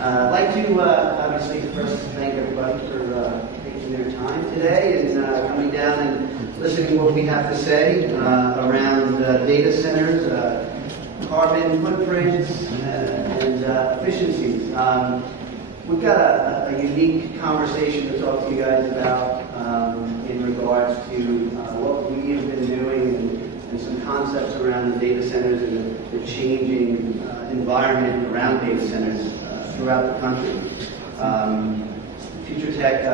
I'd like to obviously first thank everybody for taking their time today and coming down and listening to what we have to say around data centers, carbon footprints, and efficiencies. We've got a unique conversation to talk to you guys about in regards to what we have been doing and some concepts around the data centers and the changing environment around data centers throughout the country. Future Tech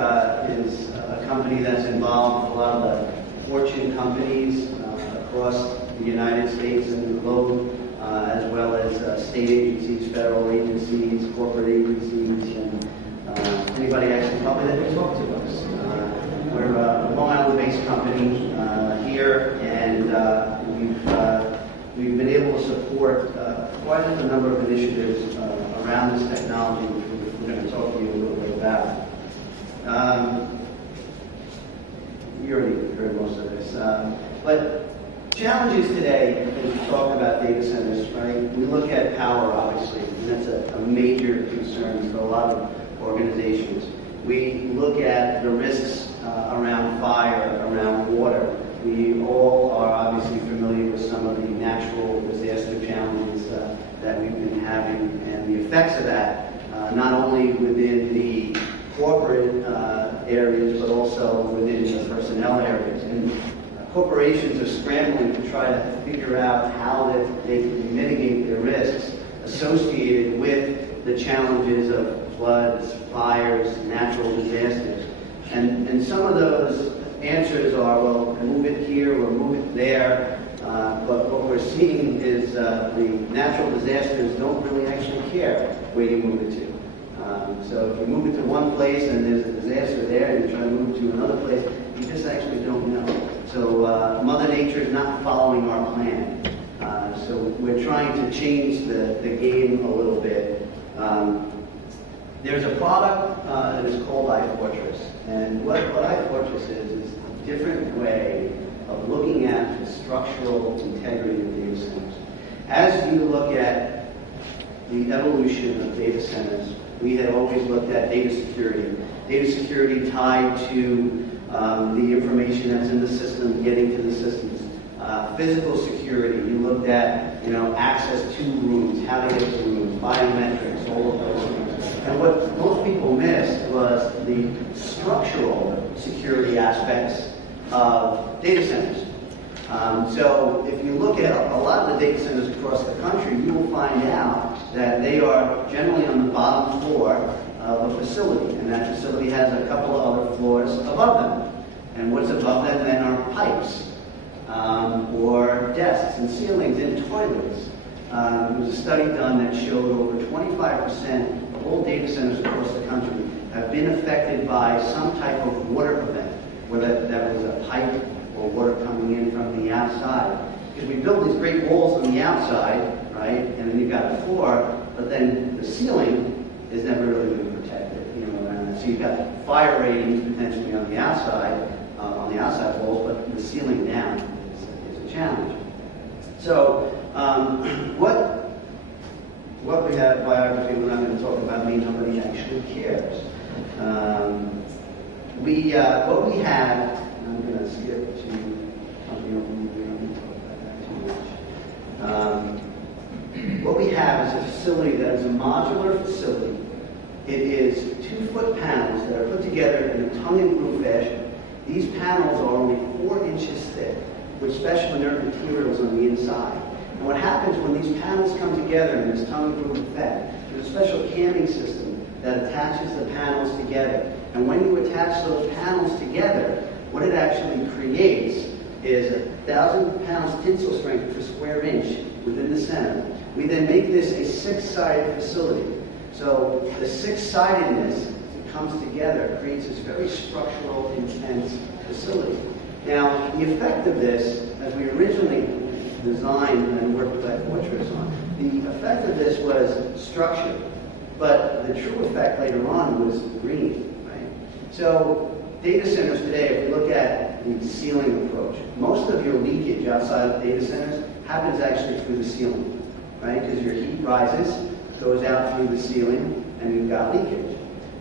is a company that's involved with a lot of the Fortune companies across the United States and the globe, as well as state agencies, federal agencies, corporate agencies, and anybody actually probably that can talk to us. We're a Long Island-based company here, and we've been able to support quite a number of initiatives around this technology, which we're going to talk to you a little bit about. You already heard most of this, but challenges today, as we talk about data centers, right? We look at power, obviously, and that's a major concern for a lot of organizations. We look at the risks around fire, around water. We all are obviously familiar with some of the natural disaster challenges that we've been having and the effects of that, not only within the corporate areas, but also within the personnel areas. And corporations are scrambling to try to figure out how they can mitigate their risks associated with the challenges of floods, fires, natural disasters. And some of those answers are, well, move it here or move it there. But what we're seeing is the natural disasters don't really actually care where you move it to. So if you move it to one place and there's a disaster there and you try to move it to another place, you just actually don't know. So Mother Nature is not following our plan. So we're trying to change the game a little bit. There's a product that is called iFortress. And what iFortress is a different way of looking at the structural integrity of data centers. As you look at the evolution of data centers, we had always looked at data security. Data security tied to the information that's in the system, getting to the systems. Physical security, you looked at access to rooms, how to get to rooms, biometrics, all of those things. And what most people missed was the structural security aspects of data centers. So if you look at a lot of the data centers across the country, you will find out that they are generally on the bottom floor of a facility, and that facility has a couple of other floors above them. And what's above them then are pipes, or desks and ceilings and toilets. There was a study done that showed over 25% of all data centers across the country have been affected by some type of water event, whether that was a pipe or water coming in from the outside. Because we build these great walls on the outside, right, and then you've got the floor, but then the ceiling is never really been protected, around that. So you've got fire ratings potentially on the outside walls, but the ceiling down is a challenge. So what we have biography, we're not going to talk about me, nobody actually cares. What we have, I'm going to skip to something we don't need to talk about that too much. What we have is a facility that is a modular facility. It is 2-foot panels that are put together in a tongue-and-groove fashion. These panels are only 4 inches thick with special inert materials on the inside. And what happens when these panels come together in this tongue-and-groove effect, there's a special camming system that attaches the panels together. And when you attach those panels together, what it actually creates is 1,000 pounds tensile strength per square inch within the center. We then make this a 6-sided facility. So the 6-sidedness that comes together creates this very structural, intense facility. Now, the effect of this, as we originally designed and worked with iFortress on, the effect of this was structure. But the true effect later on was green, right? So data centers today, if we look at the ceiling approach, most of your leakage outside of data centers happens actually through the ceiling, right? Because your heat rises, goes out through the ceiling, and you've got leakage.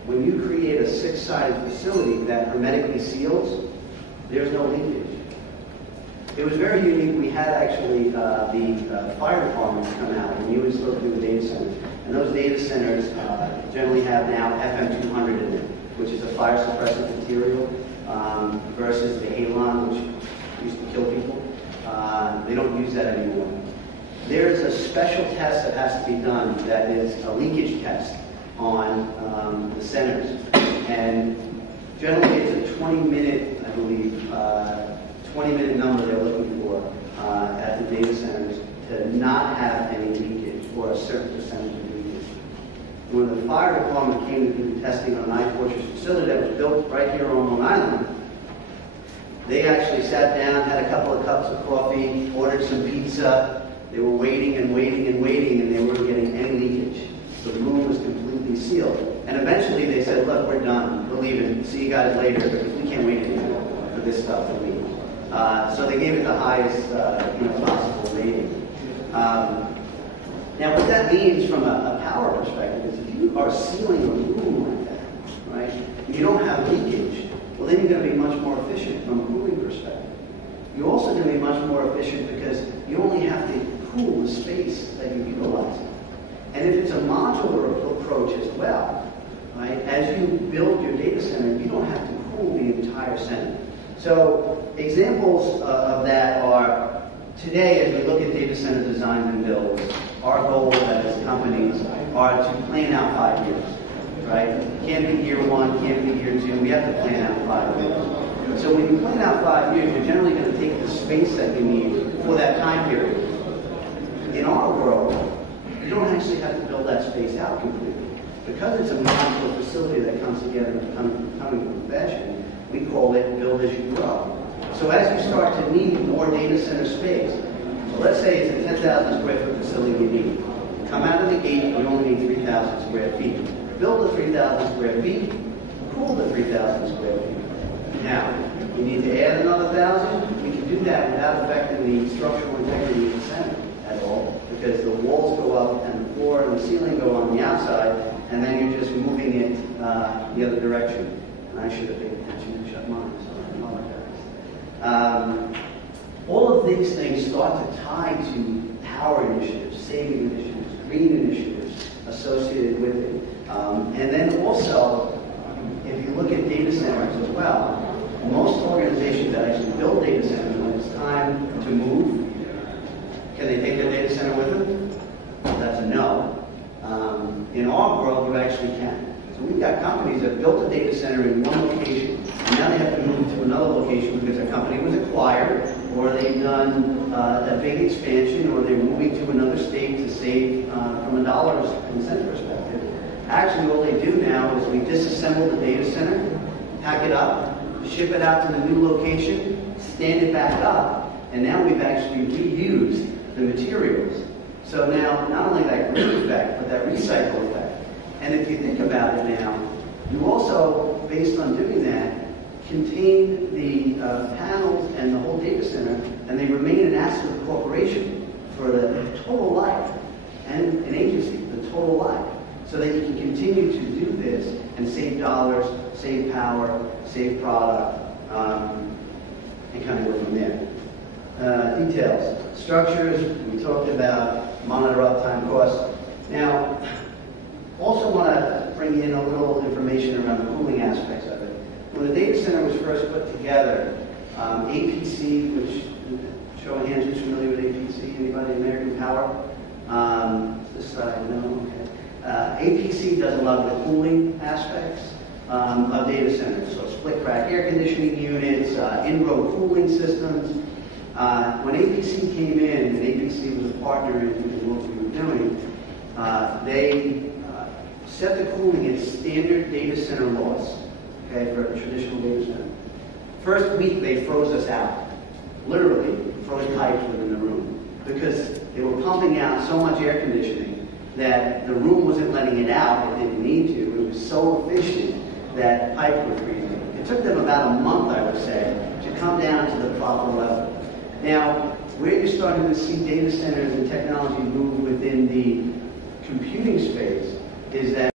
When you create a 6-sided facility that hermetically seals, there's no leakage. It was very unique. We had actually the fire departments come out and you install through the data centers. And those data centers generally have now FM200 in them, which is a fire suppressant material versus the halon, which used to kill people. They don't use that anymore. There's a special test that has to be done that is a leakage test on the centers. And generally it's a 20-minute, I believe, 20-minute number they're looking for at the data centers to not have any leakage or a certain percentage of leakage. When the fire department came to do testing on an iFortress facility that was built right here on Long Island, they actually sat down, had a couple of cups of coffee, ordered some pizza. They were waiting and waiting and waiting, and they weren't getting any leakage. The room was completely sealed. And eventually they said, look, we're done. We're leaving. See you guys later, because we can't wait anymore for this stuff to leave. So they gave it the highest possible rating. Now what that means from a power perspective is if you are sealing a room like that, right, and you don't have leakage, well then you're going to be much more efficient from a cooling perspective. You're also going to be much more efficient because you only have to cool the space that you're utilizing. And if it's a modular approach as well, right, as you build your data center, you don't have to cool the entire center. So examples of that are, today as we look at data center design and builds, our goals as companies are to plan out 5 years, right? Can't be year 1, can't be year 2, we have to plan out 5 years. So when you plan out 5 years, you're generally going to take the space that you need for that time period. In our world, you don't actually have to build that space out completely. Because it's a modular facility that comes together and coming from fashion, we call it build as you grow. So as you start to need more data center space, so let's say it's a 10,000 square foot facility you need. Come out of the gate, you only need 3,000 square feet. Build the 3,000 square feet, cool the 3,000 square feet. Now, you need to add another 1,000, we can do that without affecting the structural integrity of the center at all, because the walls go up and the floor and the ceiling go on the outside, and then you're just moving it the other direction. And I should have paid attention and shut mine, so I apologize. All of these things start to tie to power initiatives, saving initiatives, green initiatives associated with it. And then also, if you look at data centers as well, most organizations that actually build data centers, when it's time to move, can they take their data center with them? That's a no. In our world, you actually can. So we've got companies that built a data center in one location, and now they have to move to another location because their company was acquired, or they've done a big expansion, or they're moving to another state to save from a dollars and cent perspective. Actually, what they do now is we disassemble the data center, pack it up, ship it out to the new location, stand it back up, and now we've actually reused the materials. So now, not only that green effect, but that recycle effect. And if you think about it now, you also, based on doing that, contain the panels and the whole data center, and they remain an asset of the corporation for the total life, and an agency, the total life, so that you can continue to do this and save dollars, save power, save product, and kind of go from there. Details. Structures, we talked about monitor uptime costs. Now, also want to bring in a little information around the cooling aspects of it. When the data center was first put together, APC, which, show of hands, who's familiar with APC? Anybody? American Power? This side, no? Okay. APC does a lot of the cooling aspects of data centers. So split crack air conditioning units, in-row cooling systems. When APC came in, and APC was a partner in what we were doing, they set the cooling at standard data center laws, okay, for a traditional data center. First week, they froze us out. Literally, froze pipes within the room, because they were pumping out so much air conditioning that the room wasn't letting it out. It didn't need to. It was so efficient that pipes were freezing. It took them about a month, I would say, to come down to the proper level. Now, where you're starting to see data centers and technology move within the computing space is that